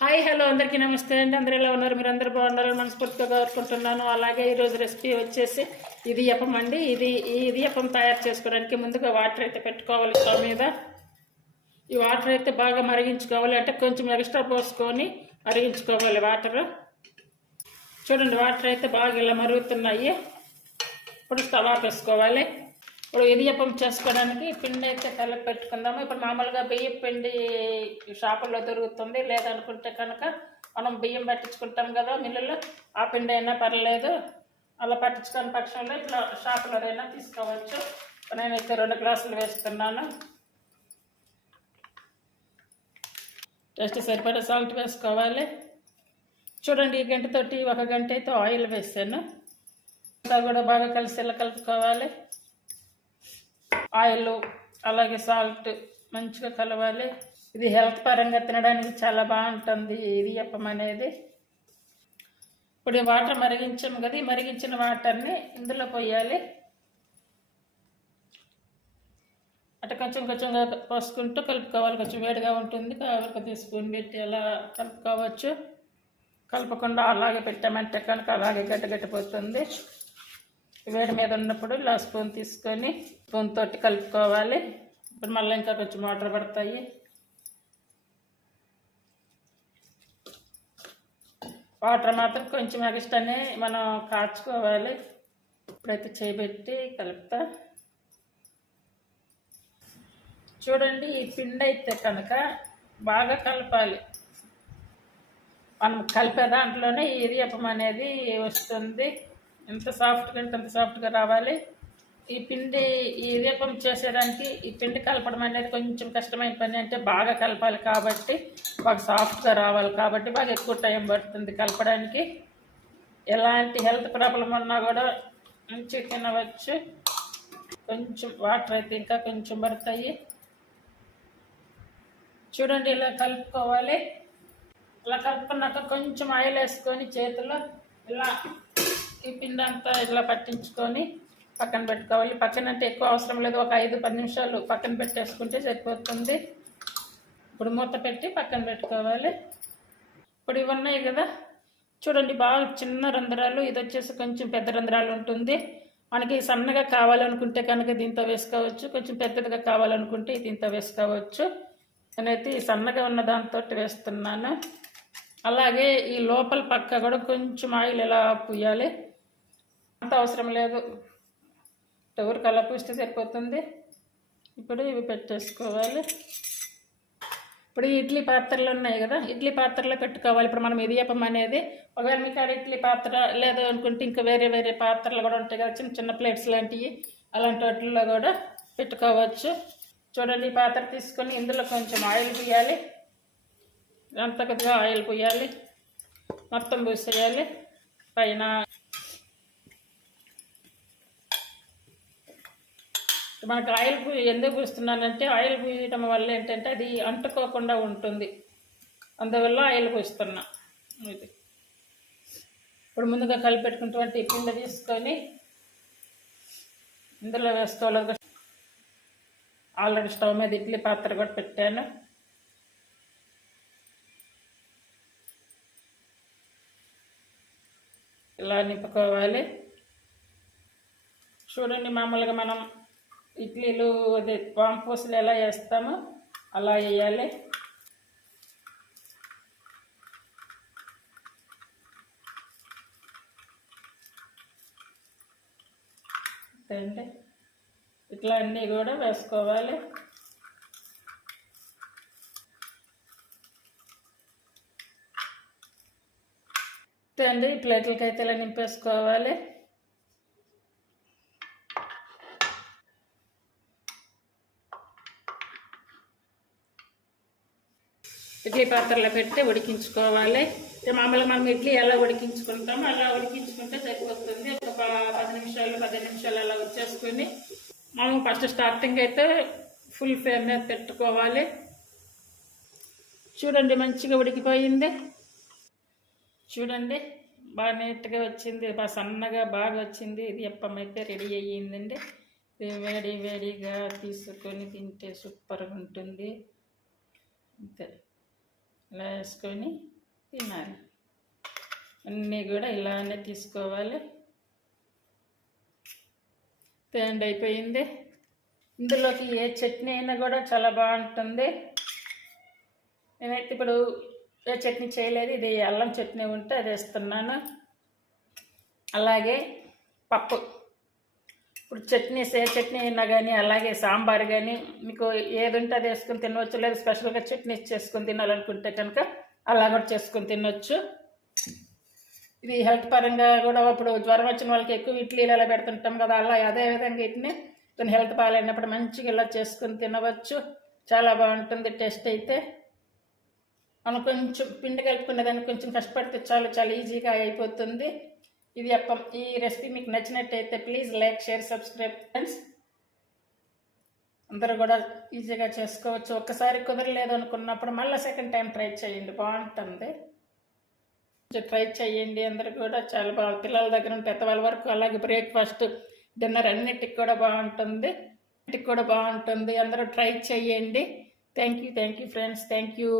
Hi hello అందరికీ నమస్తే అండి. అందరూ ఎలా ఉన్నారు? మీరు అందరూ బాగున్నారని మనస్ఫూర్తిగా కోరుకుంటున్నాను. అలాగే ఈరోజు రెసిపీ వచ్చేసి ఇడియప్పం అండి. ఈ ఇడియప్పం తయారు చేసుకోవడానికి ముందుగా వాటర్ అయితే పెట్టుకోవాలి స్టవ్ మీద. ఈ వాటర్ అయితే బాగా మరిగించుకోవాలి, అంటే కొంచెం ఎక్స్ట్రా పోసుకొని మరిగించుకోవాలి వాటర్. చూడండి, వాటర్ అయితే బాగా ఇలా మరుగుతున్నాయి. ఇప్పుడు స్టవ్ ఆపేసుకోవాలి. ఇప్పుడు ఇడియప్పం చేసుకోవడానికి పిండి అయితే కలిపి పెట్టుకుందాము. ఇప్పుడు మామూలుగా బియ్యం పిండి షాపుల్లో దొరుకుతుంది, లేదనుకుంటే కనుక మనం బియ్యం పట్టించుకుంటాం కదా మిల్లులో, ఆ పిండి అయినా పర్లేదు. అలా పట్టించుకునే పక్షంలో ఇట్లా షాపులోనైనా తీసుకోవచ్చు. నేనైతే 2 గ్లాసులు వేస్తున్నాను. టేస్ట్ సరిపడా సాల్ట్ వేసుకోవాలి. చూడండి, ఈ గంటతోటి 1 గంట అయితే ఆయిల్ వేసాను. కూడా బాగా కలిసేలా కలుపుకోవాలి. ఆయిల్ అలాగే సాల్ట్ మంచిగా కలవాలి. ఇది హెల్త్ పరంగా తినడానికి చాలా బాగుంటుంది ఇడియప్పం అనేది. ఇప్పుడు వాటర్ మరిగించాము కదా, ఈ మరిగించిన వాటర్ని ఇందులో పోయాలి. అట్లా కొంచెం కొంచెంగా పోసుకుంటూ కలుపుకోవాలి. కొంచెం వేడిగా ఉంటుంది కాబట్టి కొద్దిగా స్పూన్ పెట్టి అలా కలుపుకోవచ్చు. కలపకుండా అలాగే పెట్టామంటే కనుక అలాగే గట్టిపోతుంది. వేడి మీద ఉన్నప్పుడు ఇలా స్పూన్ తీసుకొని స్పూన్ తోటి కలుపుకోవాలి. ఇప్పుడు మళ్ళీ ఇంకా కొంచెం వాటర్ పడతాయి. వాటర్ మాత్రం కొంచెం ఎక్స్ట్రానే మనం కాచుకోవాలి. ఇప్పుడైతే చేయబెట్టి కలుపుతా. చూడండి, ఈ పిండి అయితే కనుక బాగా కలపాలి. మనం కలిపే దాంట్లోనే ఈ ఇడియప్పం అనేది వస్తుంది. ఎంత సాఫ్ట్గా అంటే అంత సాఫ్ట్గా రావాలి. ఈ ఇడియప్పం చేసేదానికి ఈ పిండి కలపడం అనేది కొంచెం కష్టమైన పని. అంటే బాగా కలపాలి కాబట్టి, బాగా సాఫ్ట్గా రావాలి కాబట్టి బాగా ఎక్కువ టైం పడుతుంది కలపడానికి. ఎలాంటి హెల్త్ ప్రాబ్లం ఉన్నా కూడా మంచిగా తినవచ్చు. కొంచెం వాటర్ అయితే ఇంకా కొంచెం పడతాయి. చూడండి, ఇలా కలుపుకోవాలి. ఇలా కలుపుకున్నాక కొంచెం ఆయిల్ వేసుకొని చేతిలో ఇలా ఈ పిండి అంతా ఇలా పట్టించుకొని పక్కన పెట్టుకోవాలి. పక్కన అంటే ఎక్కువ అవసరం లేదు, ఒక 5-10 నిమిషాలు పక్కన పెట్టేసుకుంటే సరిపోతుంది. ఇప్పుడు మూత పెట్టి పక్కన పెట్టుకోవాలి. ఇప్పుడు ఇవి ఉన్నాయి కదా, చూడండి, బాగా చిన్న రంధ్రాలు. ఇది వచ్చేసి కొంచెం పెద్ద రంధ్రాలు ఉంటుంది. మనకి సన్నగా కావాలనుకుంటే కనుక దీంతో వేసుకోవచ్చు, కొంచెం పెద్దదిగా కావాలనుకుంటే దీంతో వేసుకోవచ్చు. నేనైతే ఈ సన్నగా ఉన్న దాంతో వేస్తున్నాను. అలాగే ఈ లోపల పక్క కూడా కొంచెం ఆయిల్ ఎలా పూయాలి, అంత అవసరం లేదు, ఎవరికి అలా పూస్తే సరిపోతుంది. ఇప్పుడు ఇవి పెట్టేసుకోవాలి. ఇప్పుడు ఇడ్లీ పాత్రలు ఉన్నాయి కదా, ఇడ్లీ పాత్రలో పెట్టుకోవాలి. ఇప్పుడు మనం ఇడియప్పం అనేది ఒకవేళ మీకు ఆడ ఇడ్లీ పాత్ర లేదు అనుకుంటే ఇంకా వేరే వేరే పాత్రలు కూడా ఉంటాయి కదా, చిన్న చిన్న ప్లేట్స్ లాంటివి, అలాంటి వాటిల్లో కూడా పెట్టుకోవచ్చు. చూడండి, ఈ పాత్ర తీసుకొని ఇందులో కొంచెం ఆయిల్ పోయాలి. అంత కొద్దిగా ఆయిల్ పోయాలి, మొత్తం పూసేయాలి పైన. మనకు ఆయిల్ ఎందుకు పూస్తున్నానంటే, ఆయిల్ పూయటం వల్ల ఏంటంటే అది అంటుకోకుండా ఉంటుంది, అందువల్ల ఆయిల్ పూస్తున్నా. ఇది ఇప్పుడు ముందుగా కలిపెట్టుకున్నటువంటి పిండి తీసుకొని ఇందులో వేసుకోవాలి. ఆల్రెడీ స్టవ్ మీద ఇడ్లీ పాత్ర కూడా పెట్టాను. ఇలా నింపుకోవాలి. చూడండి, మామూలుగా మనం ఇడ్లీలు అదే వాంపూసలు ఎలా వేస్తామో అలా వేయాలి. అంటే ఇట్లా అన్నీ కూడా వేసుకోవాలి. అండి, ప్లేట్లకి అయితే ఇలా నింపేసుకోవాలి. ఇడ్లీ పాత్రలో పెట్టి ఉడికించుకోవాలి. మామూలుగా మనం ఇడ్లీ ఎలా ఉడికించుకుంటామో అలా ఉడికించుకుంటే సరిపోతుంది. ఒక 10 నిమిషాలు అలా వచ్చేసుకొని మనం ఫస్ట్ స్టార్టింగ్ అయితే ఫుల్ ఫ్లేమ్ మీద పెట్టుకోవాలి. చూడండి, మంచిగా ఉడికిపోయింది. చూడండి, బాగా నీట్గా వచ్చింది, బాగా సన్నగా బాగా వచ్చింది. ఇడియప్పం అయితే రెడీ అయ్యిందండి. వేడిగా తీసుకొని తింటే సూపర్గా ఉంటుంది. అంతే. ఇలా వేసుకొని తినాలి. అన్నీ కూడా ఇలానే తీసుకోవాలి. తేండి అయిపోయింది. ఇందులోకి ఏ చట్నీ అయినా కూడా చాలా బాగుంటుంది. నేనైతే ఇప్పుడు ఏ చట్నీ చేయలేదు, ఇది అల్లం చట్నీ ఉంటే అది వేస్తున్నాను. అలాగే పప్పు, ఇప్పుడు చట్నీస్ ఏ చట్నీ అయినా కానీ, అలాగే సాంబార్ కానీ మీకు ఏది ఉంటే అది వేసుకొని తినవచ్చు. లేదు స్పెషల్గా చట్నీస్ చేసుకొని తినాలనుకుంటే కనుక అలా కూడా చేసుకొని తినవచ్చు. ఇది హెల్త్ పరంగా కూడా ఇప్పుడు జ్వరం వచ్చిన వాళ్ళకి ఎక్కువ ఇడ్లీలు ఇలా పెడుతుంటాం కదా, అలా అదేవిధంగా ఇట్ని కొన్ని హెల్త్ బాగాలేనప్పుడు మంచిగా ఇలా చేసుకొని తినవచ్చు. చాలా బాగుంటుంది టేస్ట్ అయితే. మనం కొంచెం పిండి కలుపుకునేదాన్ని కొంచెం కష్టపడితే చాలు, చాలా ఈజీగా అయిపోతుంది. ఇది అప్పం. ఈ రెసిపీ మీకు నచ్చినట్టయితే please like, share, subscribe friends. అందరూ కూడా ఈజీగా చేసుకోవచ్చు. ఒక్కసారి కుదరలేదు అనుకున్నప్పుడు మళ్ళీ సెకండ్ టైం ట్రై చేయండి, బాగుంటుంది. ట్రై చేయండి. అందరూ కూడా చాలా బాగా, పిల్లల దగ్గర నుండి పెద్దవాళ్ళ వరకు, అలాగే బ్రేక్ఫాస్ట్, డిన్నర్ అన్నిటికి కూడా బాగుంటుంది. అందరూ ట్రై చేయండి. Thank you friends. Thank you.